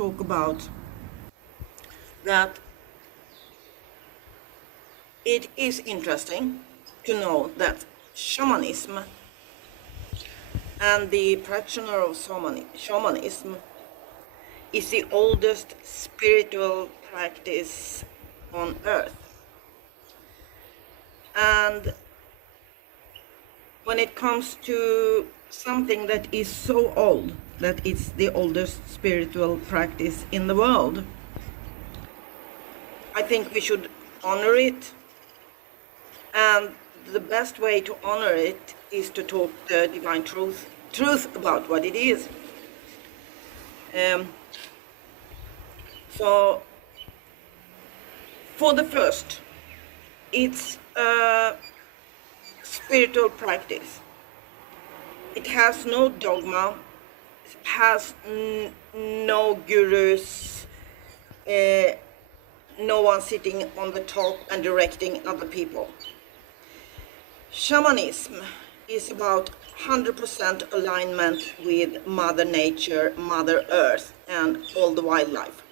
talk about that it is interesting to know that shamanism and the practitioner of shamanism is the oldest spiritual practice on earth. And when it comes to something that is so old that it's the oldest spiritual practice in the world, I think we should honor it. And the best way to honor it is to talk the divine truth about what it is. So, for the first, it's a spiritual practice. It has no dogma, it has no gurus, no one sitting on the top and directing other people. Shamanism is about 100% alignment with Mother Nature, Mother Earth, and all the wildlife.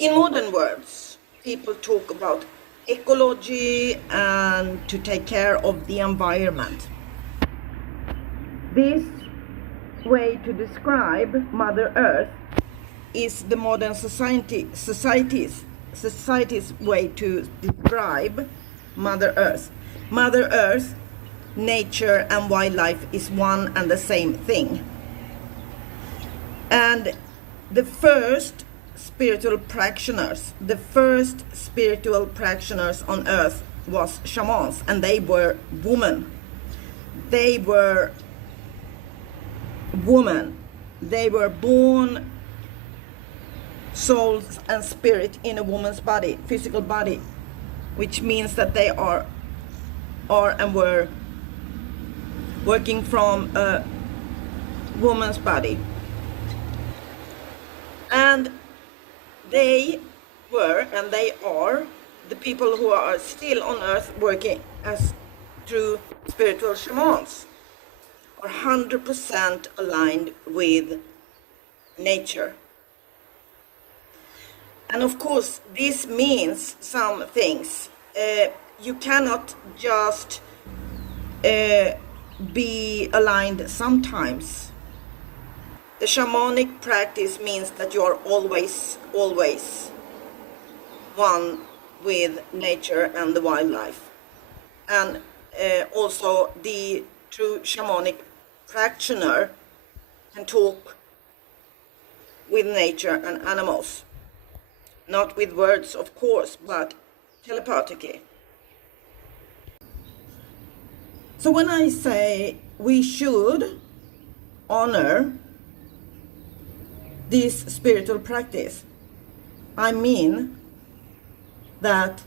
In modern words, people talk about ecology and to take care of the environment. This way to describe Mother Earth is the modern society's way to describe Mother Earth. Mother Earth, nature and wildlife is one and the same thing. And the first spiritual practitioners on earth was shamans, and they were women. They were born souls and spirit in a woman's body, physical body, which means that they are and were working from a woman's body. And they were and they are the people who are still on earth working as true spiritual shamans, are 100% aligned with nature. And of course, this means some things. You cannot just be aligned sometimes. The shamanic practice means that you are always one with nature and the wildlife. And also the true shamanic practitioner can talk with nature and animals. Not with words, of course, but telepathically. So when I say we should honor this spiritual practice, I mean that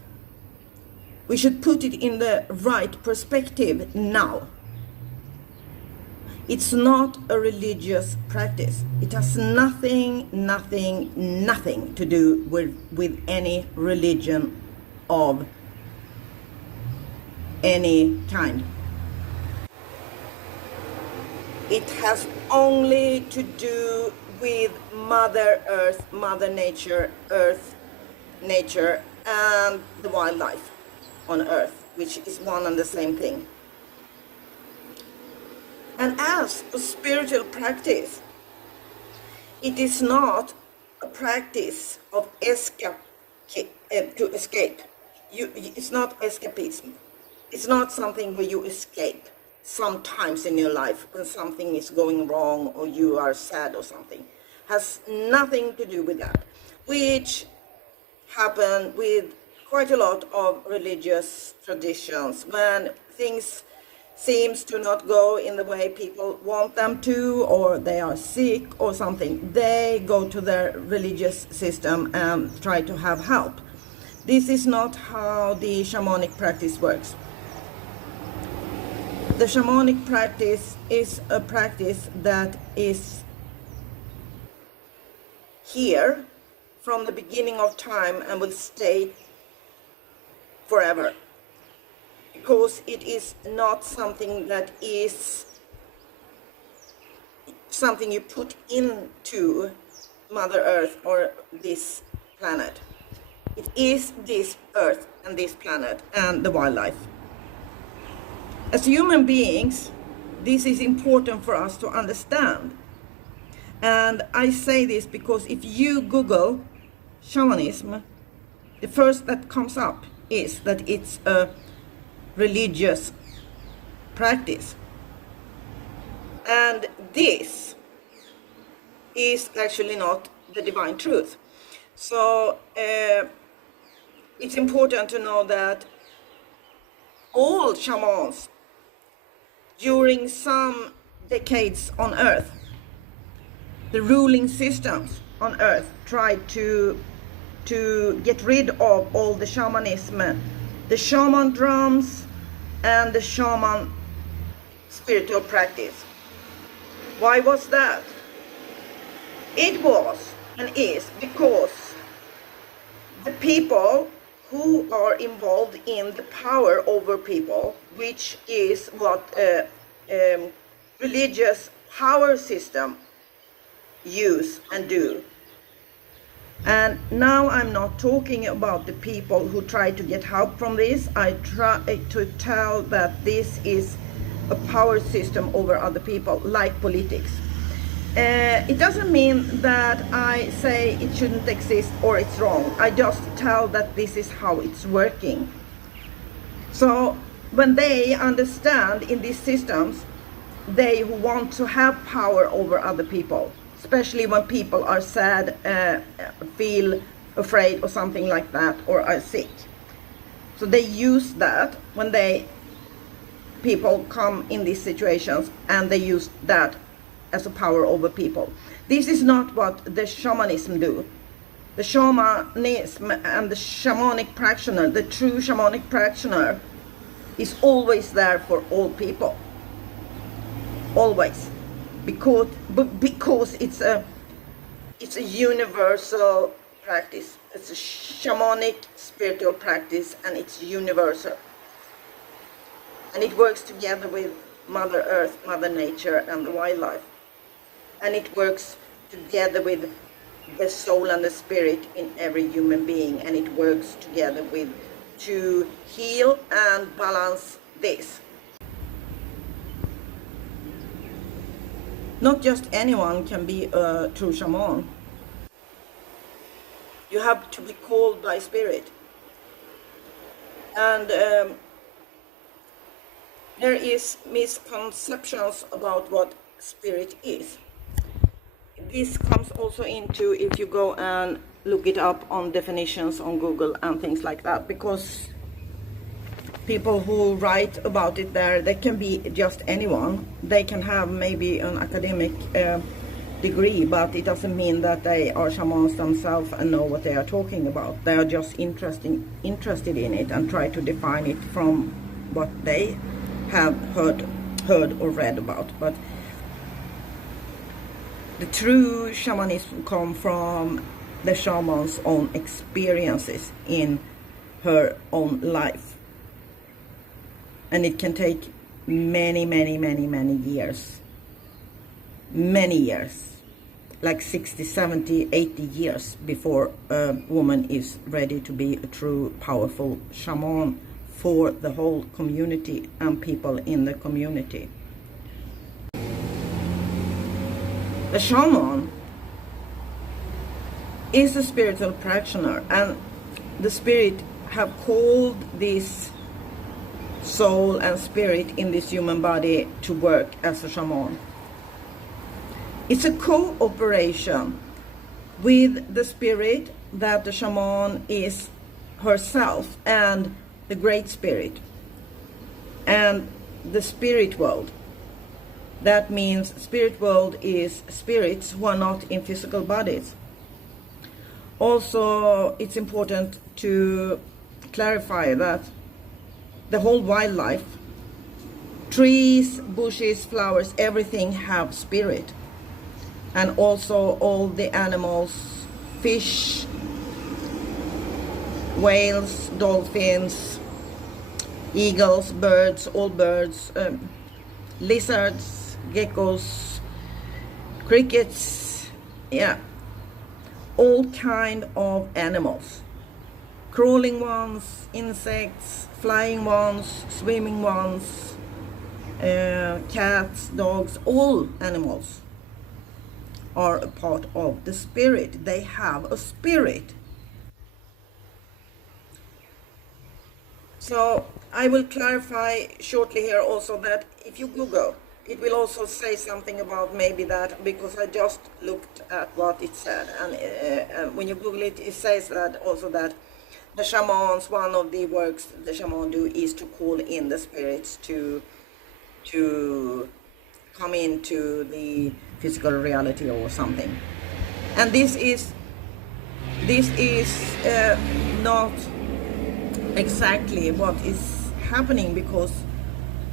we should put it in the right perspective now. It's not a religious practice. It has nothing to do with any religion of any kind. It has only to do with Mother Earth, Mother Nature, Earth, nature, and the wildlife on Earth, which is one and the same thing. And as a spiritual practice, it is not a practice of to escape. It's not escapism. It's not something where you escape sometimes in your life when something is going wrong or you are sad or something. Has nothing to do with that, which happen with quite a lot of religious traditions. When things seems to not go in the way people want them to, or they are sick or something, they go to their religious system and try to have help. This is not how the shamanic practice works. The shamanic practice is a practice that is here from the beginning of time and will stay forever. Because it is not something that is something you put into Mother Earth or this planet. It is this Earth and this planet and the wildlife. As human beings, this is important for us to understand. And I say this because if you Google shamanism, the first that comes up is that it's a religious practice. And this is actually not the divine truth. So it's important to know that all shamans during some decades on Earth, the ruling systems on Earth tried to get rid of all the shamanism, the shaman drums and the shaman spiritual practice. Why was that? It was and is because the people who are involved in the power over people, which is what religious power system use and do. And now I'm not talking about the people who try to get help from this. I try to tell that this is a power system over other people, like politics. It doesn't mean that I say it shouldn't exist or it's wrong. I just tell that this is how it's working. So when they understand in these systems, they who want to have power over other people, especially when people are sad, feel afraid or something like that, or are sick. So they use that when people come in these situations, and they use that as a power over people. This is not what the shamanism do. The shamanism and the shamanic practitioner, the true shamanic practitioner, is always there for all people. Always. Because it's a universal practice. It's a shamanic spiritual practice, and it's universal. And it works together with Mother Earth, Mother Nature, and the wildlife. And it works together with the soul and the spirit in every human being, and it works together with to heal and balance this. Not just anyone can be a true shaman. You have to be called by spirit. And there is misconceptions about what spirit is. This comes also into if you go and look it up on definitions on Google and things like that, because people who write about it there, they can be just anyone. They can have maybe an academic degree, but it doesn't mean that they are shamans themselves and know what they are talking about. They are just interested in it and try to define it from what they have heard or read about. But the true shamanism comes from the shaman's own experiences in her own life. And it can take many years. Many years. Like 60, 70, 80 years before a woman is ready to be a true, powerful shaman for the whole community and people in the community. The shaman is a spiritual practitioner, and the spirit have called this soul and spirit in this human body to work as a shaman. It's a cooperation with the spirit that the shaman is herself, and the great spirit and the spirit world. That means spirit world is spirits who are not in physical bodies. Also, it's important to clarify that the whole wildlife, trees, bushes, flowers, everything have spirit. And also all the animals, fish, whales, dolphins, eagles, birds, all birds, lizards, geckos, crickets, yeah, all kind of animals. Crawling ones, insects, flying ones, swimming ones, cats, dogs, all animals are a part of the spirit. They have a spirit. So I will clarify shortly here also that if you Google, it will also say something about maybe that, because I just looked at what it said, and when you Google it, it says that also that the shamans, one of the works the shaman do is to call in the spirits to come into the physical reality or something. And this is not exactly what is happening, because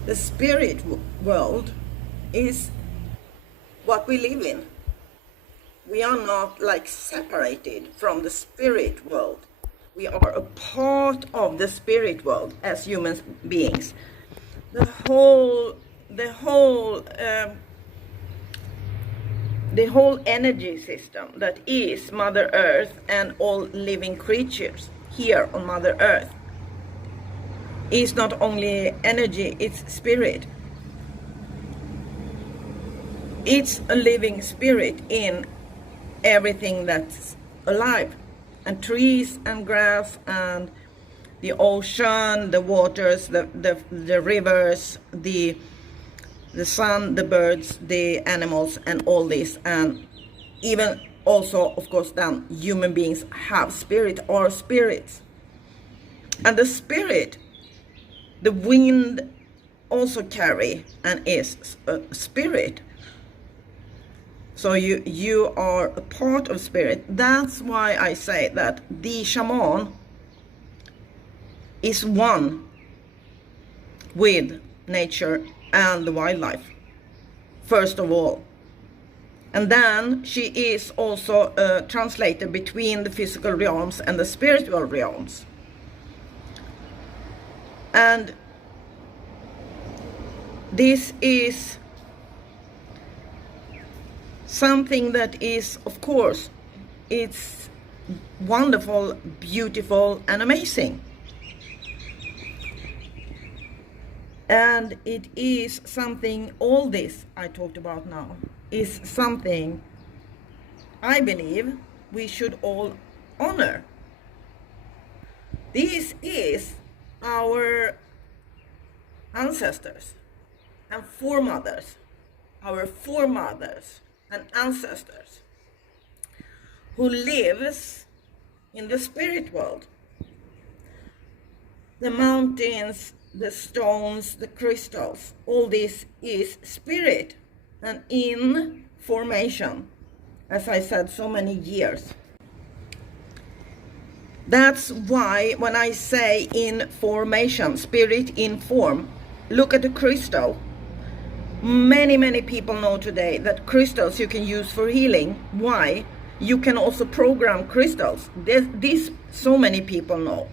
the spirit world is what we live in. We are not like separated from the spirit world. We are a part of the spirit world as human beings. The whole energy system that is Mother Earth and all living creatures here on Mother Earth is not only energy, it's spirit. It's a living spirit in everything that's alive, and trees and grass and the ocean, the waters, the rivers, the sun, the birds, the animals, and all this. And even also, of course, then human beings have spirit or spirits. And the spirit, the wind also carry and is a spirit. So you are a part of spirit. That's why I say that the shaman is one with nature and the wildlife, first of all. And then she is also a translator between the physical realms and the spiritual realms. And this is something that is, of course, it's wonderful, beautiful, and amazing. And it is something, all this I talked about now, is something I believe we should all honor. This is our ancestors and foremothers, our foremothers and ancestors who lives in the spirit world. The mountains, the stones, the crystals, all this is spirit and in formation, as I said, so many years. That's why when I say in formation, spirit in form, look at the crystal. Many people know today that crystals you can use for healing. Why? You can also program crystals. This so many people know.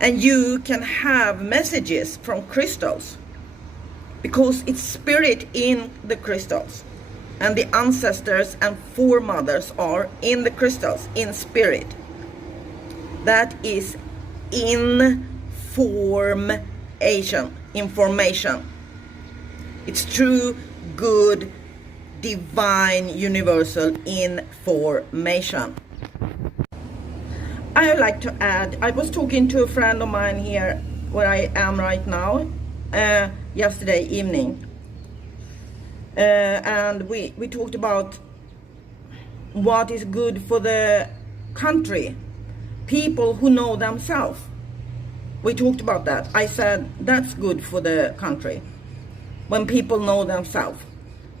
And you can have messages from crystals because it's spirit in the crystals. And the ancestors and foremothers are in the crystals, in spirit. That is information. It's true, good, divine, universal information. I would like to add, I was talking to a friend of mine here where I am right now, yesterday evening. And we talked about what is good for the country, people who know themselves. We talked about that. I said that's good for the country when people know themselves.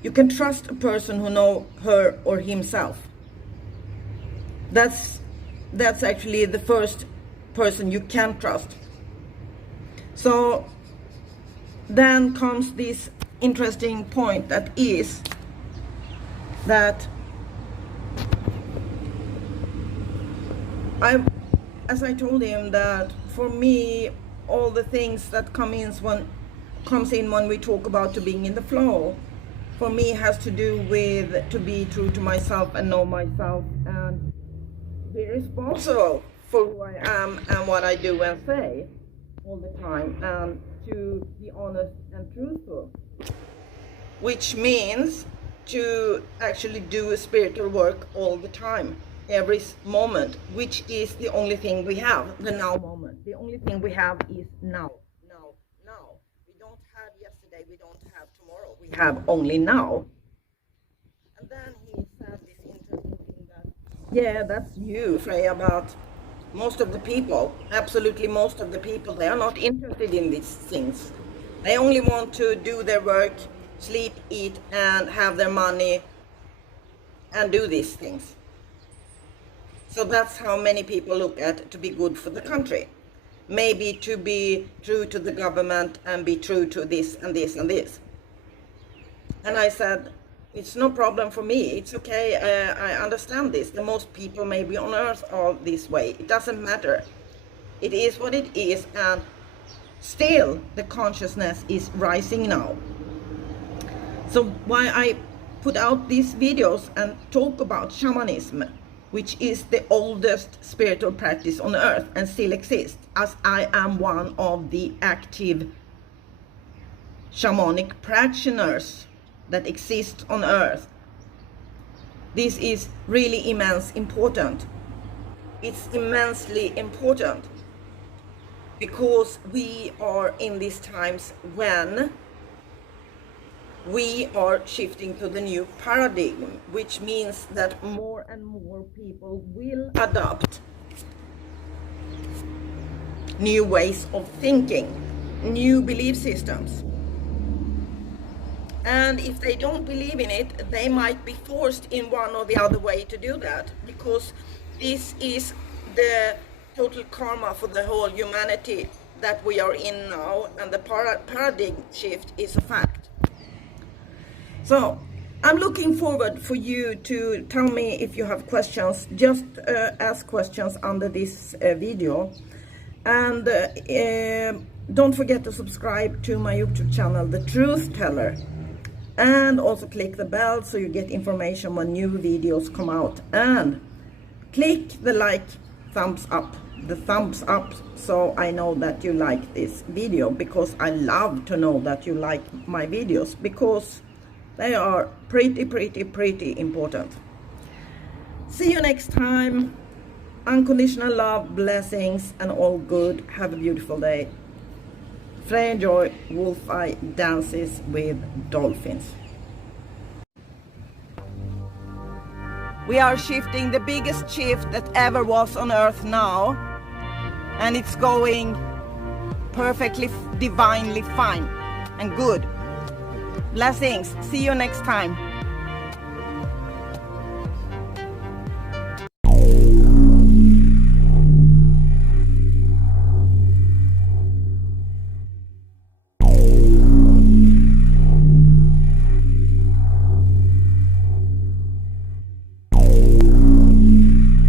You can trust a person who know her or himself. That's actually the first person you can trust. So then comes this interesting point, that is that as I told him, that for me all the things that comes in when we talk about to being in the flow, for me has to do with to be true to myself and know myself and be responsible for who I am and what I do and say all the time, and to be honest and truthful, which means to actually do spiritual work all the time, every moment, which is the only thing we have, the now moment. The only thing we have is now. We don't have yesterday, we don't have tomorrow, we have only now. And then he said this interesting thing that, yeah, that's you, Freja, but most of the people, absolutely most of the people, they are not interested in these things. They only want to do their work, sleep, eat, and have their money, and do these things. So that's how many people look at to be good for the country. Maybe to be true to the government and be true to this and this and this. And I said, it's no problem for me. It's okay. I understand this. The most people maybe on earth are this way. It doesn't matter. It is what it is. And still the consciousness is rising now. So why I put out these videos and talk about shamanism, which is the oldest spiritual practice on earth and still exists, as I am one of the active shamanic practitioners that exist on earth. This is really important. It's immensely important because we are in these times when we are shifting to the new paradigm, which means that more and more people will adopt new ways of thinking, new belief systems. And if they don't believe in it, they might be forced in one or the other way to do that, because this is the total karma for the whole humanity that we are in now, and the paradigm shift is a fact. So I'm looking forward for you to tell me if you have questions. Just ask questions under this video. And don't forget to subscribe to my YouTube channel, The Truth Teller. And also click the bell so you get information when new videos come out. And click the thumbs up so I know that you like this video, because I love to know that you like my videos, because they are pretty important. See you next time. Unconditional love, blessings, and all good. Have a beautiful day. Freja Joy, Wolf Eye dances with dolphins. We are shifting the biggest shift that ever was on earth now, and it's going perfectly, divinely fine and good. Blessings. See you next time.